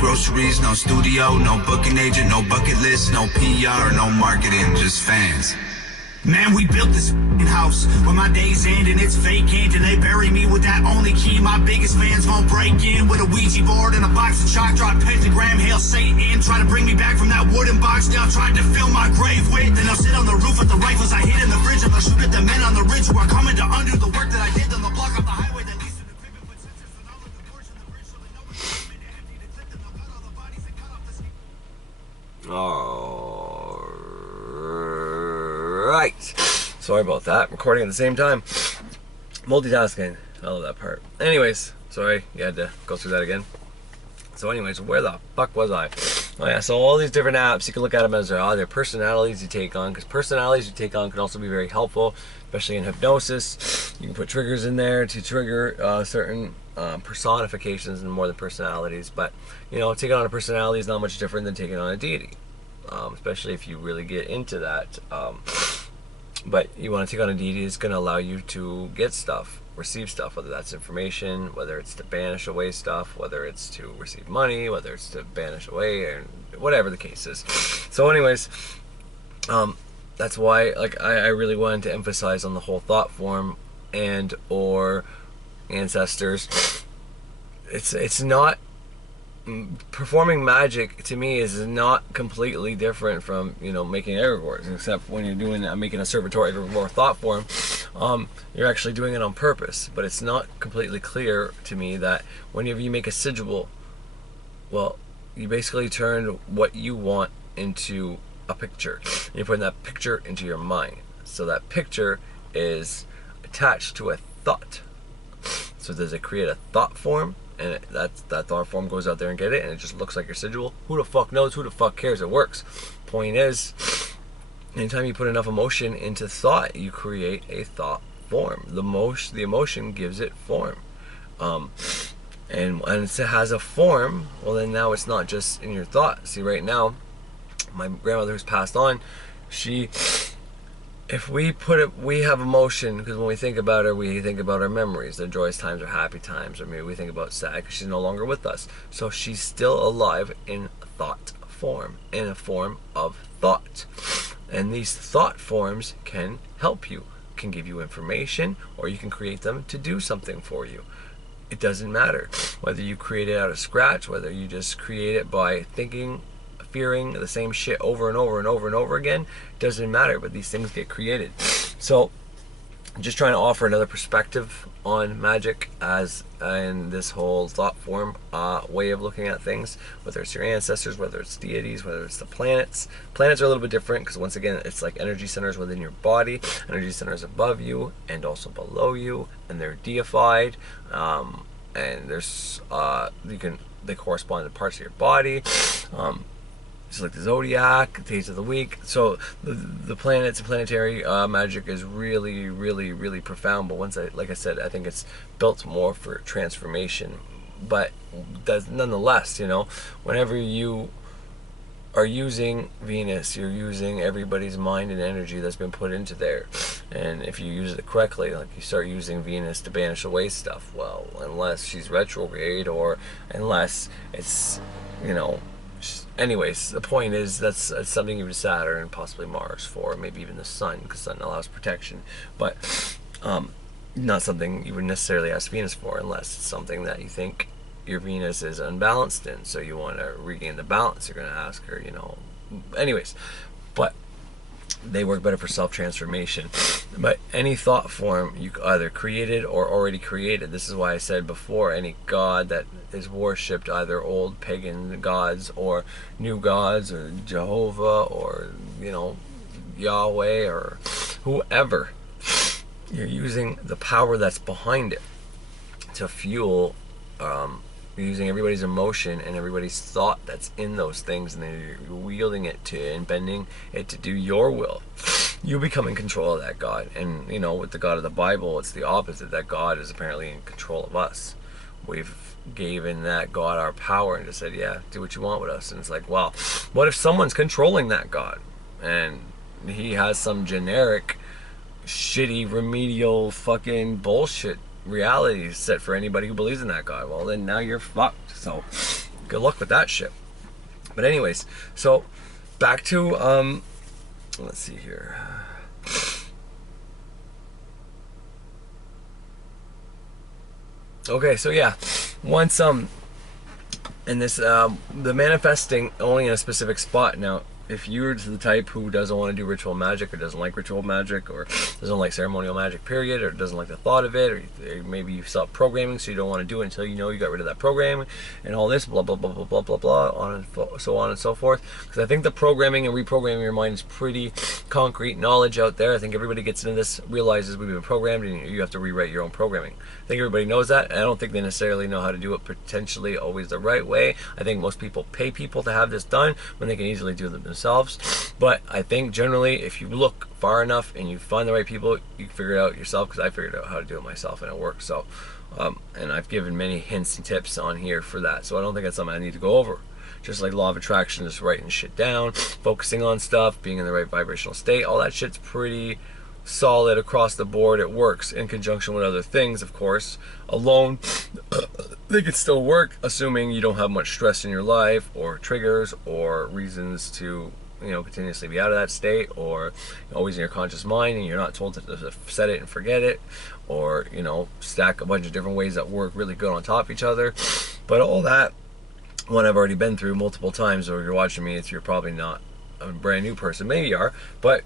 Groceries, no studio, no booking agent, no bucket list, no PR, no marketing, just fans. Man, we built this house where my days end and it's vacant, and they bury me with that only key my biggest fans won't break in. With a Ouija board and a box of chalk, draw a pentagram, hail Satan. Try to bring me back from that wooden box they'll try to fill my grave with. Then I'll sit on the roof with the rifles I hid in the fridge, and I'll shoot at the men on the ridge who are coming to undo the work that I did on the block of the highway that leads to the crib and put sensors on all of the portion of the bridge, so they know it's coming to empty the clip, and they'll cut all the bodies and cut off the skin. Alright. Sorry about that. Recording at the same time. Multitasking. I love that part. Anyways, sorry you had to go through that again. So anyways, where the fuck was I? Oh yeah, so all these different apps, you can look at them as their personalities you take on, because personalities you take on can also be very helpful, especially in hypnosis. You can put triggers in there to trigger certain personifications and more than personalities, but you know, taking on a personality is not much different than taking on a deity, especially if you really get into that. But you want to take on a deity is going to allow you to get stuff, receive stuff, whether that's information, whether it's to banish away stuff, whether it's to receive money, whether it's to banish away, or whatever the case is. So anyways, that's why I really wanted to emphasize on the whole thought form and or ancestors. It's not, performing magic to me is not completely different from, you know, making egregores, except when you're doing making a servitor egregore thought form, you're actually doing it on purpose. But it's not completely clear to me that whenever you make a sigil, well, you basically turn what you want into a picture. And you're putting that picture into your mind, so that picture is attached to a thought. So does it create a thought form? And that thought form goes out there and get it, and it just looks like your sigil. Who the fuck knows? Who the fuck cares? It works. Point is, anytime you put enough emotion into thought, you create a thought form. The emotion gives it form. And it has a form, well then now it's not just in your thought. See, right now, my grandmother who's passed on, if we have emotion, because when we think about her, we think about our memories, the joyous times or happy times, or maybe we think about sad because she's no longer with us. So she's still alive in thought form, in a form of thought. And these thought forms can help you, can give you information, or you can create them to do something for you. It doesn't matter whether you create it out of scratch, whether you just create it by thinking, fearing the same shit over and over and over and over again. Doesn't matter, but these things get created. So I'm just trying to offer another perspective on magic as in this whole thought form way of looking at things, whether it's your ancestors, whether it's deities, whether it's the planets. Planets are a little bit different because once again it's like energy centers within your body, energy centers above you and also below you, and they're deified, and there's they correspond to parts of your body. Just like the zodiac, days of the week. So the planets and planetary magic is really, really, really profound. But like I said, I think it's built more for transformation. But nonetheless, you know, whenever you are using Venus, you're using everybody's mind and energy that's been put into there. And if you use it correctly, like you start using Venus to banish away stuff, well, unless she's retrograde or unless it's, you know, anyways, the point is that's something even Saturn and possibly Mars for, maybe even the Sun, because Sun allows protection. But not something you would necessarily ask Venus for, unless it's something that you think your Venus is unbalanced in, so you want to regain the balance. You're going to ask her, you know. Anyways, but they work better for self-transformation. But any thought form you either created or already created. This is why I said before, any god that is worshipped, either old pagan gods or new gods or Jehovah or, you know, Yahweh or whoever, you're using the power that's behind it to fuel, you're using everybody's emotion and everybody's thought that's in those things, and then you're wielding it to and bending it to do your will. You become in control of that God. And you know, with the God of the Bible, it's the opposite. That God is apparently in control of us. We've given that God our power and just said, yeah, do what you want with us. And it's like, well, what if someone's controlling that God and he has some generic shitty remedial fucking bullshit reality set for anybody who believes in that God? Well, then now you're fucked. So good luck with that shit. But anyways, so back to let's see here. Okay, so yeah, once and this the manifesting only in a specific spot. Now, if you're the type who doesn't want to do ritual magic, or doesn't like ritual magic, or doesn't like ceremonial magic period, or doesn't like the thought of it, or maybe you stopped programming so you don't want to do it until you know you got rid of that programming and all this blah blah blah blah blah blah blah so on and so forth, because I think the programming and reprogramming your mind is pretty concrete knowledge out there. I think everybody gets into this, realizes we've been programmed, and you have to rewrite your own programming. I think everybody knows that. I don't think they necessarily know how to do it potentially always the right way. I think most people pay people to have this done when they can easily do it themselves. But I think generally, if you look far enough and you find the right people, you can figure it out yourself, because I figured out how to do it myself and it works. So and I've given many hints and tips on here for that, so I don't think that's something I need to go over. Just like law of attraction, just writing shit down, focusing on stuff, being in the right vibrational state, all that shit's pretty solid across the board. It works in conjunction with other things, of course. Alone, they could still work, assuming you don't have much stress in your life, or triggers, or reasons to, you know, continuously be out of that state, or always in your conscious mind and you're not told to set it and forget it, or, you know, stack a bunch of different ways that work really good on top of each other. But all that one I've already been through multiple times. Or if you're watching me, you're probably not a brand new person. Maybe you are, but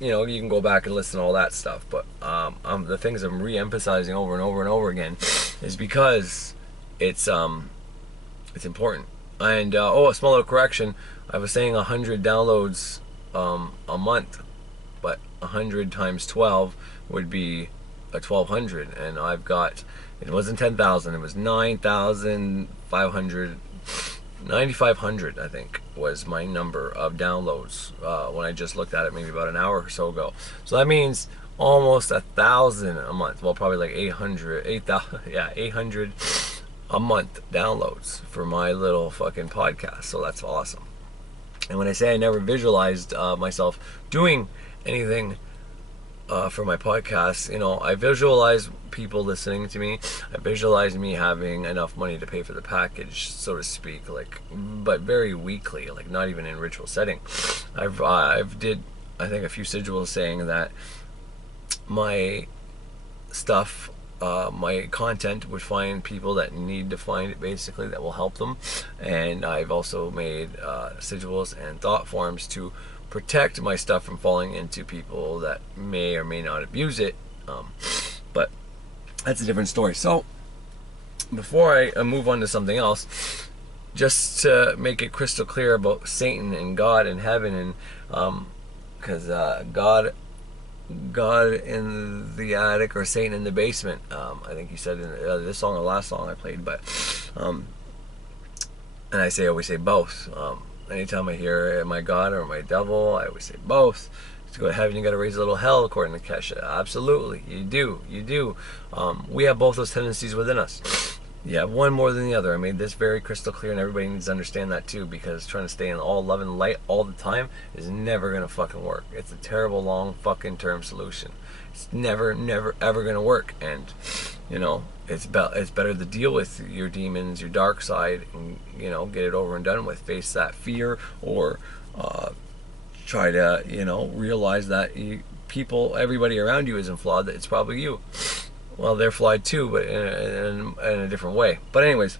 you know, you can go back and listen to all that stuff. But the things I'm re-emphasizing over and over and over again is because it's important. And oh, a small little correction. I was saying 100 downloads a month, but 100 times 12 would be a 1,200, and I've got, it wasn't 10,000, it was 9,500, 9,500 I think was my number of downloads when I just looked at it maybe about an hour or so ago. So that means almost 1,000 a month. Well, probably like 800 a month downloads for my little fucking podcast. So that's awesome. And when I say I never visualized myself doing anything for my podcast, you know, I visualize people listening to me. I visualize me having enough money to pay for the package, so to speak, like, but very weakly, like not even in ritual setting. I've did, I think, a few sigils saying that my stuff, my content would find people that need to find it, basically, that will help them. And I've also made sigils and thought forms to protect my stuff from falling into people that may or may not abuse it, but that's a different story. So before I move on to something else, just to make it crystal clear about Satan and God in heaven, and because God in the attic or Satan in the basement, I think you said in this song or last song I played, but and I always say both. Anytime I hear my God or my devil, I always say both. To go to heaven, you got to raise a little hell, according to Kesha. Absolutely, you do. We have both those tendencies within us. You have one more than the other. I made this very crystal clear, and everybody needs to understand that too, because trying to stay in all love and light all the time is never gonna fucking work. It's a terrible long fucking term solution. It's never ever gonna work. And you know, it's better to deal with your demons, your dark side, and you know, get it over and done with. Face that fear, or try to, you know, realize that everybody around you isn't flawed. That it's probably you. Well, they're flawed too, but in a different way. But anyways,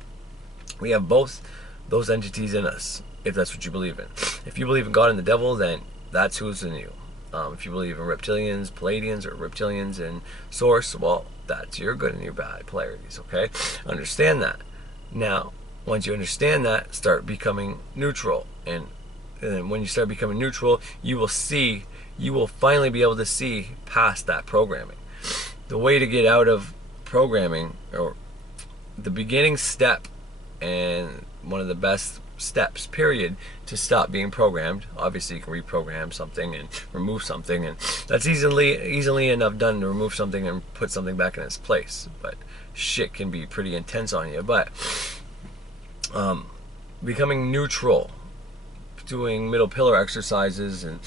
we have both those entities in us, if that's what you believe in. If you believe in God and the devil, then that's who's in you. If you believe in reptilians, Palladians, or reptilians and Source, well, that's your good and your bad polarities, okay? Understand that. Now, once you understand that, start becoming neutral. And when you start becoming neutral, you will finally be able to see past that programming. The way to get out of programming, or the beginning step, and one of the best steps, period, to stop being programmed. Obviously, you can reprogram something and remove something, and that's easily enough done to remove something and put something back in its place. But shit can be pretty intense on you. But becoming neutral, doing middle pillar exercises and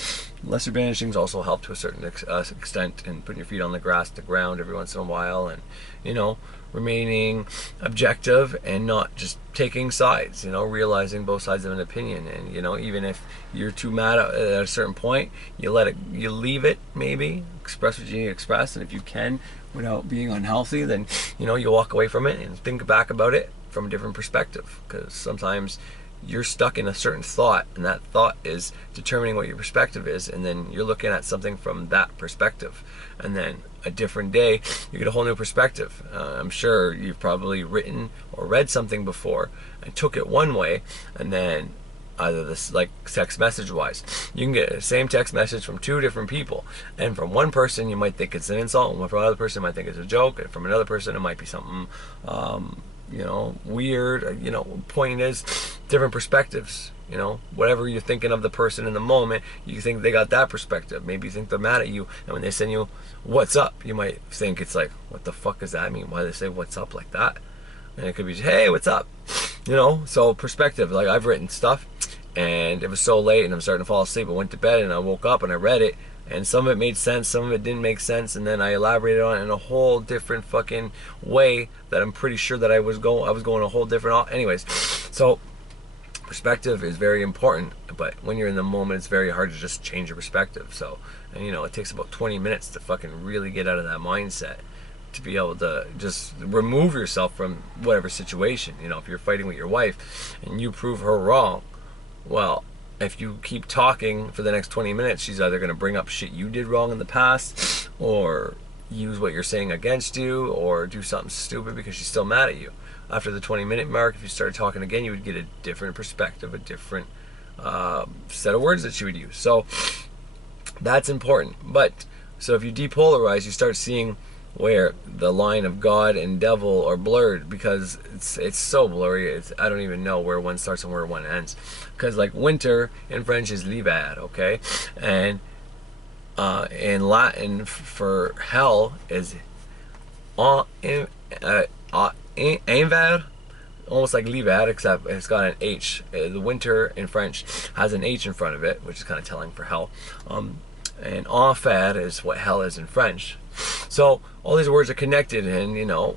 lesser banishings also help to a certain extent, and putting your feet on the ground every once in a while, and you know, remaining objective and not just taking sides, realizing both sides of an opinion. And even if you're too mad at a certain point, you leave it, maybe express what you need to express, and if you can without being unhealthy, then you walk away from it and think back about it from a different perspective, because sometimes you're stuck in a certain thought, and that thought is determining what your perspective is, and then you're looking at something from that perspective, and then a different day you get a whole new perspective. I'm sure you've probably written or read something before and took it one way, and then either this, like text message wise, you can get the same text message from two different people, and from one person you might think it's an insult, and from another person you might think it's a joke, and from another person it might be something weird. Point is, different perspectives. Whatever you're thinking of the person in the moment, you think they got that perspective. Maybe you think they're mad at you, and when they send you "what's up," you might think it's like, what the fuck does that mean? Why do they say "what's up" like that? And it could be, hey, what's up? So perspective. Like, I've written stuff, and it was so late, and I'm starting to fall asleep. I went to bed, and I woke up, and I read it, and some of it made sense, some of it didn't make sense, and then I elaborated on it in a whole different fucking way that I'm pretty sure that I was going a whole different. Anyways, so perspective is very important, but when you're in the moment, it's very hard to just change your perspective. So, and it takes about 20 minutes to fucking really get out of that mindset, to be able to just remove yourself from whatever situation. If you're fighting with your wife and you prove her wrong, well, if you keep talking for the next 20 minutes, she's either going to bring up shit you did wrong in the past, or use what you're saying against you, or do something stupid because she's still mad at you. After the 20-minute mark, if you started talking again, you would get a different perspective, a different set of words that you would use. So that's important. But so if you depolarize, you start seeing where the line of God and devil are blurred, because it's so blurry. I don't even know where one starts and where one ends. Because like winter in French is l'hiver, okay, and in Latin for hell is enver, almost like l'hiver, except it's got an H. The winter in French has an H in front of it, which is kind of telling for hell. And enfer is what hell is in French. So all these words are connected, and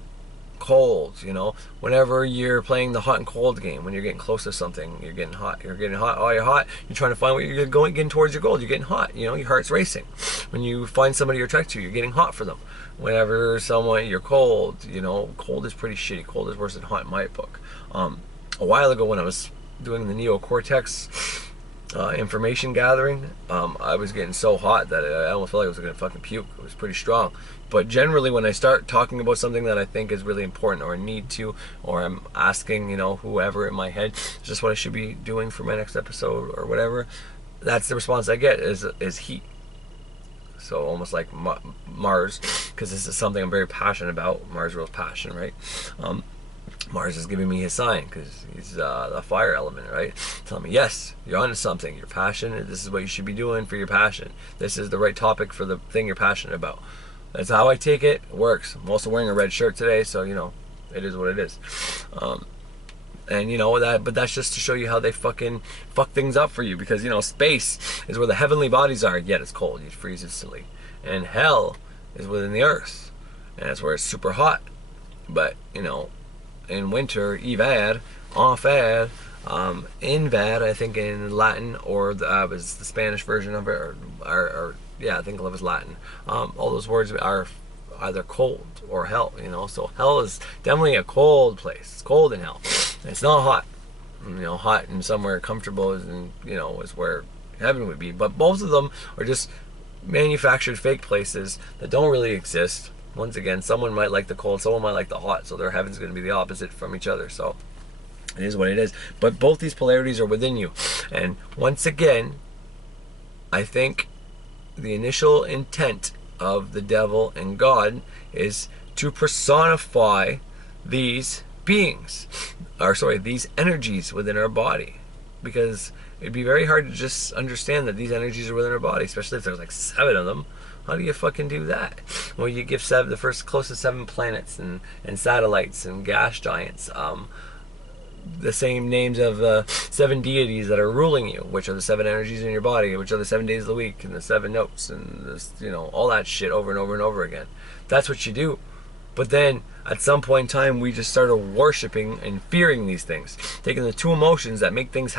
cold, whenever you're playing the hot and cold game, when you're getting close to something, you're getting hot, oh, you're hot, you're trying to find what you're getting towards your goal, you're getting hot, your heart's racing. When you find somebody you're attracted to, you're getting hot for them. Whenever you're cold, cold is pretty shitty. Cold is worse than hot in my book. A while ago when I was doing the neocortex information gathering, I was getting so hot that I almost felt like I was going to fucking puke. It was pretty strong. But generally, when I start talking about something that I think is really important, or need to, or I'm asking, whoever in my head, is this what I should be doing for my next episode or whatever, that's the response I get, is heat. So almost like Mars, because this is something I'm very passionate about. Mars rules passion, right? Mars is giving me his sign, because he's the fire element, right? Telling me, yes, you're onto something. You're passionate. This is what you should be doing for your passion. This is the right topic for the thing you're passionate about. That's how I take it. It works. I'm also wearing a red shirt today, so it is what it is. And but that's just to show you how they fucking fuck things up for you, because space is where the heavenly bodies are, yet it's cold, you freeze instantly. And hell is within the earth, and that's where it's super hot. But in winter, hiver, enfer, invad, I think in Latin, or was the Spanish version of it, or yeah, I think it was Latin. All those words are either cold or hell, so hell is definitely a cold place. It's cold in hell. It's not hot. Hot and somewhere comfortable is where heaven would be. But both of them are just manufactured fake places that don't really exist. Once again, someone might like the cold, someone might like the hot, so their heaven's going to be the opposite from each other. So it is what it is. But both these polarities are within you. And once again, I think the initial intent of the devil and God is to personify these beings, these energies within our body, because it'd be very hard to just understand that these energies are within our body, especially if there's like 7 of them. How do you fucking do that? Well, you give the first closest 7 planets and satellites and gas giants the same names of 7 deities that are ruling you, which are the 7 energies in your body, which are the 7 days of the week, and the 7 notes, and this, all that shit over and over and over again. That's what you do. But then at some point in time, we just started worshiping and fearing these things, taking the two emotions that make things happen